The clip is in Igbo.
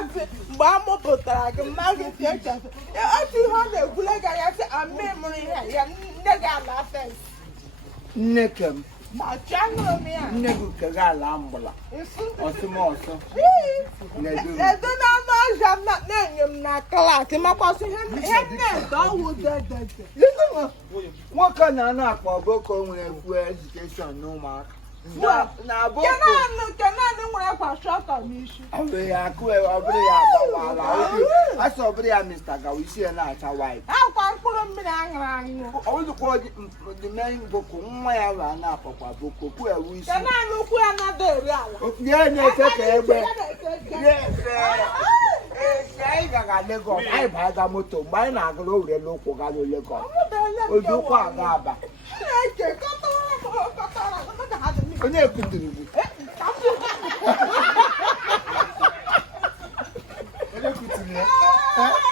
Maazị mgbe a mụpụtara gị mmadụ si echefu otu ihe ọ na-ekwule gị ya sị amị mụrụ ihe ya nne gị ala fes nne kem ma chianụrụ m ya nne gị ke gị ala mgbala ọsụmọsụ edo na anụ ọhịa na-enye m na klaasị makwasị ihe nne-ede ọwụ dedede nwoke na-ana akpa boko nwere kwu edukeshọn n'ụmụaka na boko kenanị nwere kwa shọta n'isi ọ bụrụ ya akụ ọ bụrụ ya agbawala asị ọ bụrụ ya mista gawa isi ya na-acha white akwa mkpụrụ mmiri aṅụrụ aṅụ ọzụkwa dịme boko nwa ya ra na-akpakwa boko kwu ewu isi kenanị ụkwụ ya nada eri ala ya na-efe ka egbe anyị gaga Lagos anyị baga moto mgbe anyị na-agụrụ owurela ụkwụ gara Lagos oji ụkwụ aga Aba onye kuturu gị onye kuturu ya